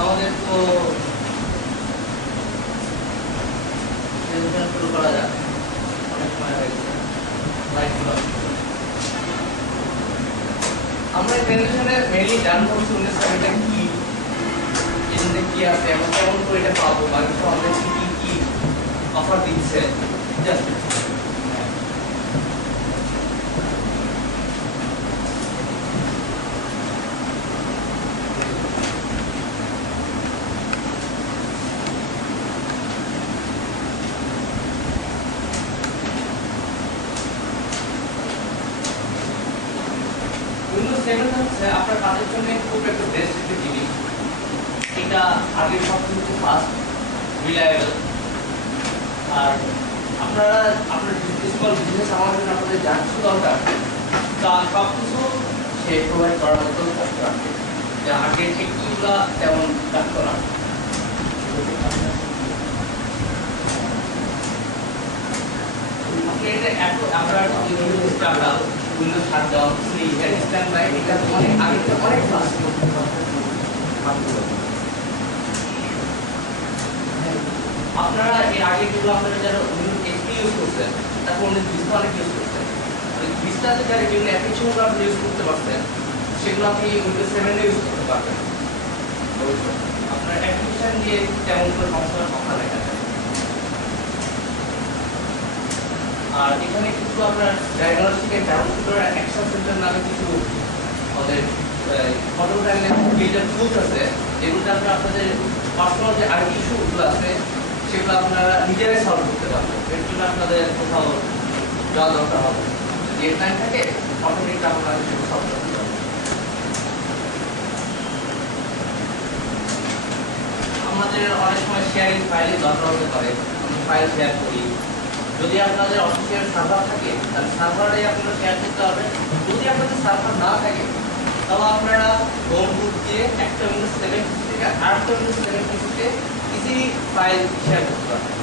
আমাদের তো শুরু করা যাক, অনেক সময় হয়ে গেছে। আমরা প্রেজেন্টেশনে মেইনলি জানবো উইন্ডোজ 7 টা কি, এর কি আছে, আমরা কেমন করে এটা পাবো, মাইক্রোসফট আমাদের কি অফার দিচ্ছে। জাস্ট উইন্ডোজ 7 হচ্ছে আপনার কাজের জন্য খুব একটা বেস্ট একটা জিনিস। এটা আগের সবচেয়ে হচ্ছে ফাস্ট, রিলায়েবল, আর আপনারা আপনার স্মল বিজনেস আমার জন্য আপনাদের যা কিছু দরকার তা সব কিছু সে প্রোভাইড করার মতো থাকতে পারবে, যা আগের টেকনিকগুলো তেমন থাকতো না। আপনি এটা এত আমরা Windows startup, Windows shutdown, standby, এটা অনেক আগে থেকে অনেক ফাস্ট। আপনারা এর আগে যেগুলো আপনারা যারা উইন্ডোজ এক্সপি ইউজ করছেন, তারপর উইন্ডোজ ভিস্তা অনেক ইউজ করছেন, ভিস্তাতে যারা যেগুলো অ্যাপ্লিকেশনগুলো আপনি ইউজ করতে পারছেন সেগুলো আপনি উইন্ডোজ 7 এ ইউজ করতে পারবেন। আপনার অ্যাপ্লিকেশন দিয়ে তেমন কোনো সমস্যার কথা দেখা যায়। আর এখানে কিছু আপনার ডায়াগনস্টিকের ডাউনলোড অ্যাকশন সেন্টার নামে কিছু আমাদের ফটো টাইমে ডিজিটাল টুলস আছে, যেগুলোতে আপনারা আপনাদের পার্সোনাল যে আইটি ইস্যুগুলো আছে সেগুলো আপনারা নিজেরাই সলভ করতে পারবেন। এর জন্য আপনাদের কোথাও যাওয়া দরকার হবে, যদি টাইম থাকে অটোমেটিক আপনারা সেগুলো সলভ করতে পারবেন। আমাদের অনেক সময় শেয়ারিং ফাইলের দরকার হতে পারে, আমি ফাইল শেয়ার করি। যদি আপনাদের অফিসিয়াল সার্ভার থাকে তাহলে সার্ভারে আপনারা শেয়ার করতে পারবেন। যদি আপনাদের সার্ভার না থাকে তাহলে আপনারা হোম বুট দিয়ে একটা উইন্ডোজ 7 থেকে আরেকটা উইন্ডোজ 7 পিসিতে ইজিলি ফাইল শেয়ার করতে পারবেন।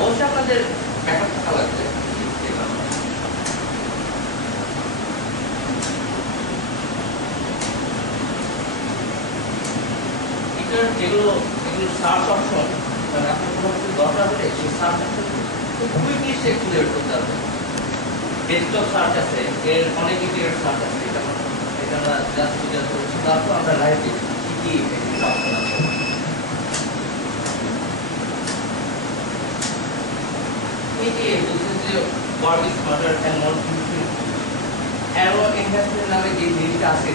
অবশ্যই আপনাদের ব্যাকআপ থাকা লাগবে। এটার যেগুলো সার্চ অপশন, মানে আপনার কোনো কিছু দরকার হলে সেই সার্চ অপশন খুব কুইকলি সে ক্লিয়ার করতে হবে। ডেস্কটপ সার্চ আছে, এর অনেক ইন্টিগ্রেট সার্চ আছে, এটা আমরা জাস্ট করছি, তারপর আমরা লাইভ দেখি কি অপশন আছে। এই যে বলছেন যে Word is smarter and more useful, Aero enhancement নামে যে জিনিসটা আছে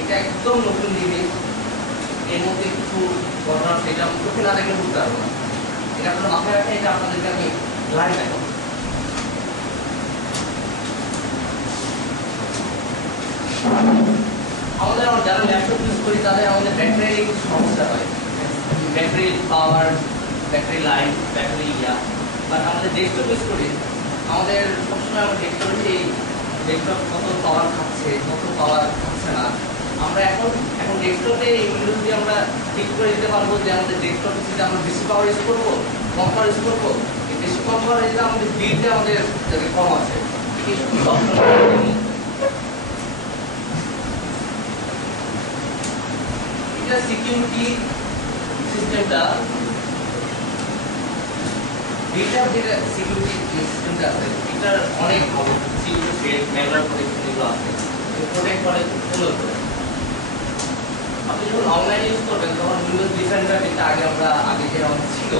এটা একদম নতুন জিনিস। এর মধ্যে কিছু ঘটনা সেটা চোখে না দেখে বুঝতে পারবো না, এটা আপনারা মাথায় রাখেন। এটা আপনাদেরকে আমি লাইভ দেখাবো। আমাদের যারা ল্যাপটপ ইউজ করি তাদের আমাদের ব্যাটারির কিছু সমস্যা হয়, battery power, battery life, battery but আমাদের ডেস্কটপ ইউজ করি, আমাদের সবসময় আমরা ডেস্কটপে এই ডেস্কটপ কত পাওয়ার খাচ্ছে, কত পাওয়ার খাচ্ছে না। আমরা এখন ডেস্কটপে এই উইন্ডোজ দিয়ে আমরা ঠিক করে দিতে পারবো যে আমাদের ডেস্কটপ পিসিতে আমরা বেশি পাওয়ার ইউজ করবো, কম পাওয়ার ইউজ করবো। এই বেশি কম পাওয়ার দিলে আমাদের বিলটা আমাদের যাতে কম আছে, এই সমস্ত অপশন। এটা সিকিউরিটি সিস্টেমটা, ডেটা যেটা সিকিউরিটি সিস্টেমটা আছে এটার অনেক ভালো সিকিউরিটি সেট, ম্যানুয়াল প্রোটেকশন এগুলো আছে, প্রোটেক্ট করে খুব সুন্দর করে। আপনি যখন অনলাইন ইউজ করবেন তখন উইন্ডোজ ডিফেন্ডার, যেটা আগে যেরকম ছিল,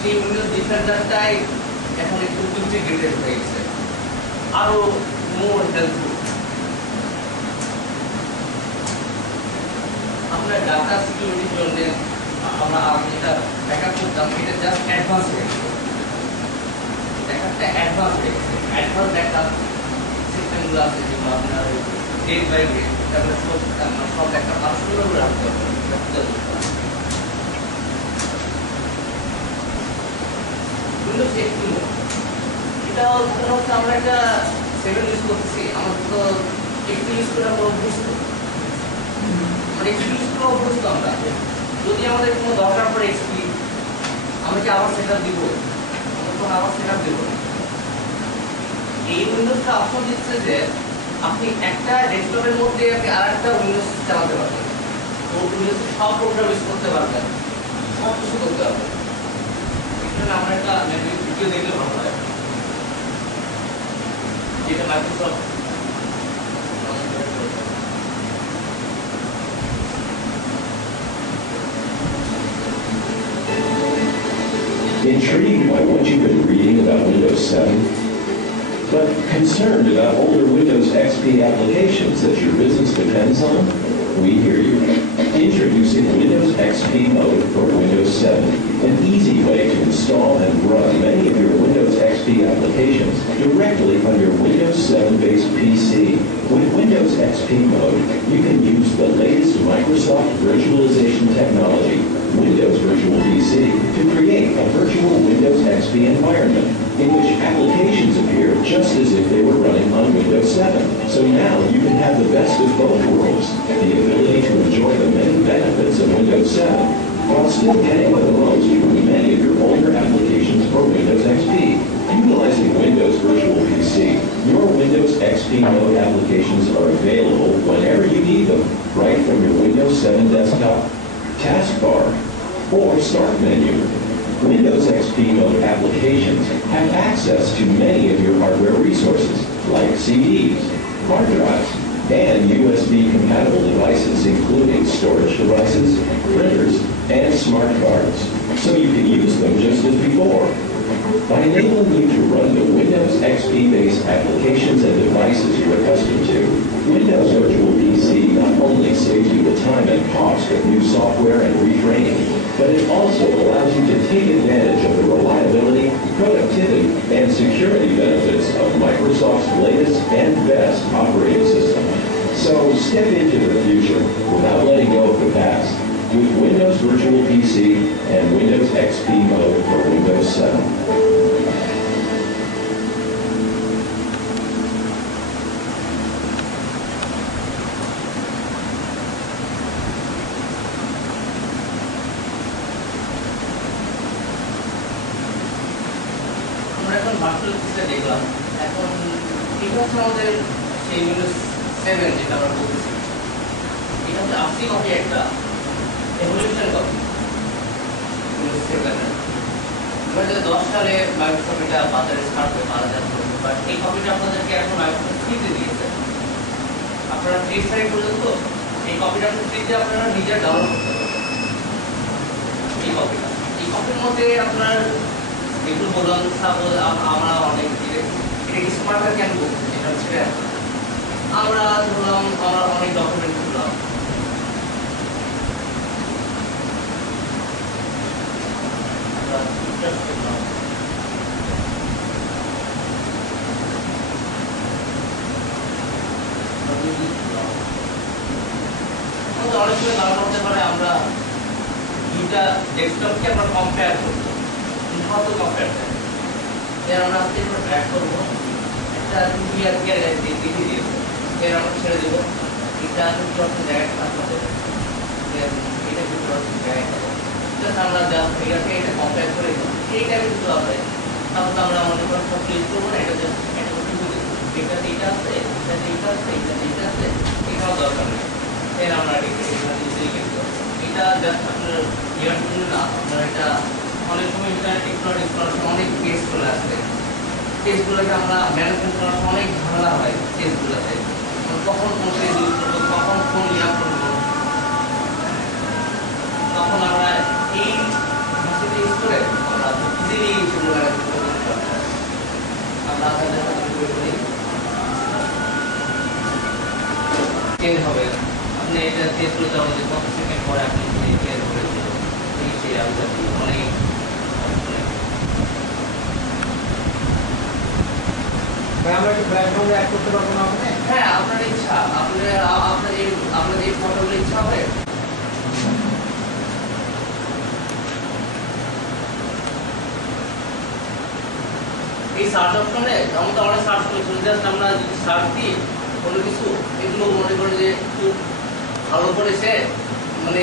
সেই উইন্ডোজ ডিফেন্ডারটাই এখন একটু ইন্টিগ্রেটেড হয়ে গেছে, আরো মোর হেল্পফুল। আপনার ডাটা সিকিউরিটির জন্য আমরা যেটা ব্যাকআপ করতাম এটা জাস্ট অ্যাডভান্স হয়ে গেছে, ব্যাকআপটা অ্যাডভান্স হয়ে গেছে। অ্যাডভান্স ব্যাকআপ সিস্টেমগুলো আছে যেগুলো আপনার ডেট বাই ডেট তারপরে সব ব্যাকআপ সুন্দর করে রাখতে হবে। উইন্ডোজ 8 এটা হচ্ছে আমরা একটা 7 ইউজ করতেছি, আমরা তো 8 ইউজ করে আমরা অভ্যস্ত, মানে ইউজ করে অভ্যস্ত আমরা। যদি আমাদের কোনো দরকার পড়ে এক্সপি, আমরা কি আবার সেটআপ দিব? আমরা তো আবার সেটআপ দেব না। এই উইন্ডোজটা অপশন দিচ্ছে যে আপনি একটা ডেস্কটপের মধ্যে আপনি আরেকটা উইন্ডোজ চালাতে পারবেন। তো উনি হচ্ছে সব প্রোগ্রাম ইউজ করতে পারবেন, সব কিছু করতে পারবেন। এখানে আমরা একটা ভিডিও দেখলে ভালো হয়, যেটা Microsoft Intrigued by what you've been reading about Windows 7, but concerned about older Windows XP applications that your business depends on? We hear you. Introducing Windows XP Mode for Windows 7, an easy way to install and run many of your Windows XP applications directly on your Windows 7-based PC. With Windows XP Mode, you can use the latest Microsoft virtualization technology, Windows Virtual PC, to create a virtual Windows XP environment in which applications appear just as if they were running on Windows 7. So now you can have the best of both worlds, the ability to enjoy the many benefits of Windows 7, while still getting the most from many of your older applications for Windows XP. Utilizing Windows Virtual PC, your Windows XP Mode applications are available whenever you need them, right from your Windows 7 desktop, taskbar, or start menu. Windows XP Mode applications have access to many of your hardware resources, like CDs, hard drives, and USB-compatible devices, including storage devices, printers, and smart cards, so you can use them just as before. By enabling you to run the Windows XP-based applications and devices you're accustomed to, Windows Virtual PC not only saves you the time and cost of new software and retraining, but it also allows you to take advantage of the reliability, productivity, and security benefits of Microsoft's latest and best operating system. So step into the future without letting go of the past with Windows Virtual PC and Windows XP Mode for Windows 7. আমরা এখন virtual পিসিটা দেখলাম। এখন এটা হচ্ছে আমাদের সেই Windows 7 যেটা আমরা বলতেছি, এটা হচ্ছে 80 কপি একটা এভলিউশন কপি উইন্ডোজ 7 এর। 2010 সালে মাইক্রোসফট এটা বাজারে স্টার্ট করে পাওয়া যাচ্ছে, বাট এই কপিটা আপনাদেরকে এখন মাইক্রোসফট ফ্রিতে দিয়েছে। আপনারা 30 তারিখ পর্যন্ত এই কপিটা ফ্রিতে আপনারা নিজে ডাউনলোড করতে পারবেন। এই কপির মধ্যে আপনার একটু বললাম, সাপোজ আমরা অনেক এটা স্মার্টার কেন বলছি, এটা হচ্ছে আমরা ধরলাম আমরা অনেক ডকুমেন্ট করলাম, অনেক সময় ধারণা হতে পারে আমরা দুটা ডেস্কটপকে আমরা কম্পেয়ার করবো, কম্পেয়ার করি। এর আমরা আজকে ট্র্যাক করবো, একটা দেখে দিয়েছে, এর আমরা ছেড়ে দেবো, এটা জায়গায় থাকবে, এটা কিন্তু জায়গায় থাকবে, আমরা জাস্ট এটাকে এটা কম্পেয়ার করে এইটা কিন্তু আছে। তারপর আমরা মনে করেন সব ক্লিক করবো না, এটা জাস্ট এটা এটাতে এটা আছে, এটাতে এটা আছে, এটাতে এটা আছে, এটাও দরকার নেই। এর আমরা এটা জাস্ট আপনার ইয়ার জন্য না, আপনার এটা অনেক সময় ইন্টারনেট এক্সপ্লোর করার সময় অনেক পেজ চলে আসছে, পেজগুলোকে আমরা ম্যানেজমেন্ট করার সময় অনেক ঝামেলা হয় পেজগুলোতে, কখন কোন পেজ ইউজ করবো, কখন কোন ইয়া করবো, তখন আমরা এই ভাষাটা ইউজ করে আমরা ইজিলি সেগুলো আমরা চেঞ্জ হবে। আপনি এটা চেঞ্জ করতে হবে যে কত সেকেন্ড পরে আপনি চেঞ্জ করে অনেক আমরা কি ব্যাকগ্রাউন্ডে অ্যাড করতে পারবো না? হ্যাঁ, আপনার ইচ্ছা, আপনাদের এই ফটোগুলো ইচ্ছা হবে। এই সার্চ অপশনে আমরা তো অনেক সার্চ করি, জাস্ট আমরা যদি সার্চ দিই কোনো কিছু, এগুলো মনে করে যে খুব ভালো করেছে মানে